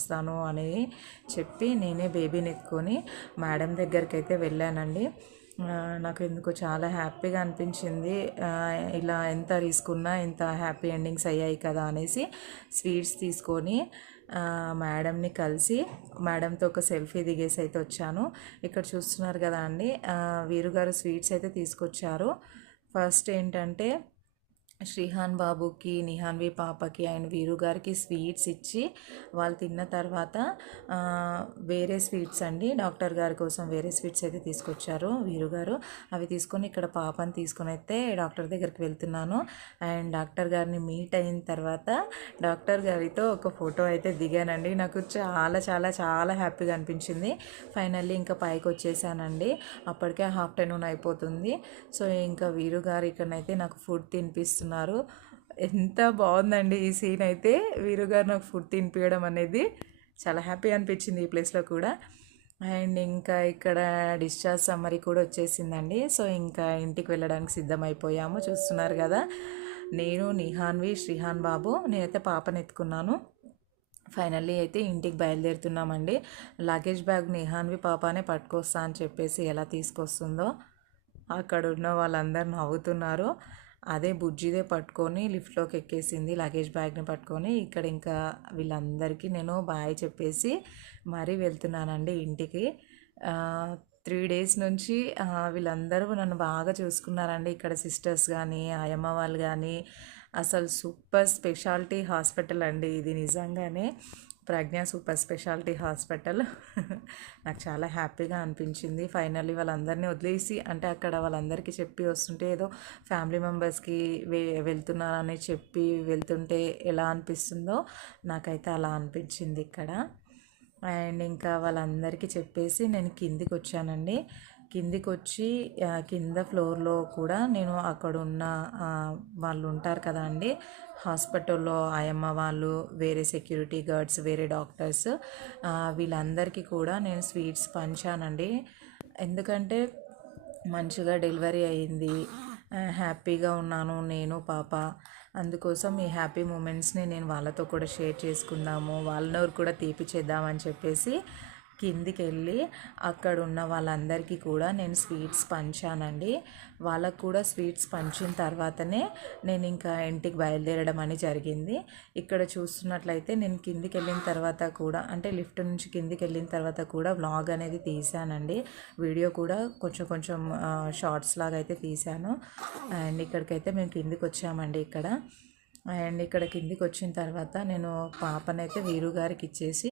వస్తాను అని చెప్పి నేనే బేబీని ఎత్తుకొని మేడం దగ్గరికి అయితే వెళ్ళానండి నాకు ఎందుకు చాలా హ్యాపీగా అనిపించింది. ఇలా ఎంత రిస్క్ ఉన్నా ఇంత హ్యాపీ ఎండింగ్స్ అయ్యాయి కదా అనేసి స్వీట్స్ తీసుకొని మేడంని కలిసి మేడంతో ఒక సెల్ఫీ దిగేసి అయితే వచ్చాను. ఇక్కడ చూస్తున్నారు కదా అండి వీరుగారు స్వీట్స్ అయితే తీసుకొచ్చారు. ఫస్ట్ ఏంటంటే శ్రీహాన్ బాబుకి నిహాన్వి పాపకి అండ్ వీరు గారికి స్వీట్స్ ఇచ్చి వాళ్ళు తిన్న తర్వాత వేరే స్వీట్స్ అండి. డాక్టర్ గారి కోసం వేరే స్వీట్స్ అయితే తీసుకొచ్చారు వీరు గారు. అవి తీసుకొని ఇక్కడ పాపని తీసుకొని అయితే డాక్టర్ దగ్గరికి వెళ్తున్నాను. అండ్ డాక్టర్ గారిని మీట్ అయిన తర్వాత డాక్టర్ గారితో ఒక ఫోటో అయితే దిగానండి. నాకు చాలా చాలా చాలా హ్యాపీగా అనిపించింది. ఫైనల్లీ ఇంకా పైకి వచ్చేసానండి. అప్పటికే ఆఫ్టర్నూన్ అయిపోతుంది. సో ఇంకా వీరు గారు ఇక్కడనైతే నాకు ఫుడ్ తినిపిస్తున్నారు. ఎంత బాగుందండి ఈ సీన్ అయితే. వీరు గారు నాకు ఫుడ్ తినిపించడం అనేది చాలా హ్యాపీ అనిపించింది ఈ ప్లేస్లో కూడా. అండ్ ఇంకా ఇక్కడ డిశ్చార్జ్ సమ్మరీ కూడా వచ్చేసిందండి. సో ఇంకా ఇంటికి వెళ్ళడానికి సిద్ధమైపోయాము. చూస్తున్నారు కదా. నేను నిహాన్వి శ్రీహాన్ బాబు నేనైతే పాపని ఎత్తుకున్నాను. ఫైనల్లీ అయితే ఇంటికి బయలుదేరుతున్నామండి. లగేజ్ బ్యాగ్ నిహాన్వి పాపానే పట్టుకొస్తా అని చెప్పేసి ఎలా తీసుకొస్తుందో అక్కడ ఉన్న వాళ్ళందరూ నవ్వుతున్నారు. అదే బుజ్జిదే పట్టుకొని లిఫ్ట్లోకి ఎక్కేసింది లగేజ్ బ్యాగ్ని పట్టుకొని. ఇక్కడ ఇంకా వీళ్ళందరికీ నేను బాయ్ చెప్పేసి మరీ వెళ్తున్నానండి ఇంటికి. త్రీ డేస్ నుంచి వీళ్ళందరూ నన్ను బాగా చూసుకున్నారండి. ఇక్కడ సిస్టర్స్ కానీ ఆయమ్మ వాళ్ళు కానీ అసలు సూపర్ స్పెషాలిటీ హాస్పిటల్ అండి ఇది నిజంగానే. Pragna super speciality hospital. నాకు చాలా హ్యాపీగా అనిపించింది. ఫైనల్లీ వాళ్ళందరినీ వదిలేసి అంటే అక్కడ వాళ్ళందరికీ చెప్పి వస్తుంటే ఏదో ఫ్యామిలీ మెంబర్స్కి వే వెళ్తున్నారని చెప్పి వెళ్తుంటే ఎలా అనిపిస్తుందో నాకైతే అలా అనిపించింది ఇక్కడ. అండ్ ఇంకా వాళ్ళందరికీ చెప్పేసి నేను కిందికి వచ్చానండి కిందికి వచ్చి కింద ఫ్లోర్లో కూడా నేను అక్కడ ఉన్న వాళ్ళు ఉంటారు కదా అండి. హాస్పిటల్లో ఆయమ్మ వాళ్ళు వేరే సెక్యూరిటీ గార్డ్స్ వేరే డాక్టర్స్ వీళ్ళందరికీ కూడా నేను స్వీట్స్ పంచానండి. ఎందుకంటే మంచిగా డెలివరీ అయింది. హ్యాపీగా ఉన్నాను నేను పాప. అందుకోసం ఈ హ్యాపీ మూమెంట్స్ని నేను వాళ్ళతో కూడా షేర్ చేసుకుందాము వాళ్ళనోరు కూడా తీపిచేద్దామని చెప్పేసి కిందికి వెళ్ళి అక్కడ ఉన్న వాళ్ళందరికీ కూడా నేను స్వీట్స్ పంచానండి. వాళ్ళకు కూడా స్వీట్స్ పంచిన తర్వాతనే నేను ఇంకా ఇంటికి బయలుదేరడం అని జరిగింది. ఇక్కడ చూస్తున్నట్లయితే నేను కిందికి వెళ్ళిన తర్వాత కూడా అంటే లిఫ్ట్ నుంచి కిందికి వెళ్ళిన తర్వాత కూడా వ్లాగ్ అనేది తీసానండి వీడియో కూడా కొంచెం కొంచెం షార్ట్స్ లాగా అయితే తీసాను అండ్ ఇక్కడికైతే మేము కిందికి వచ్చామండి ఇక్కడ. అండ్ ఇక్కడ కిందికి వచ్చిన తర్వాత నేను పాపనైతే వీరు గారికి ఇచ్చేసి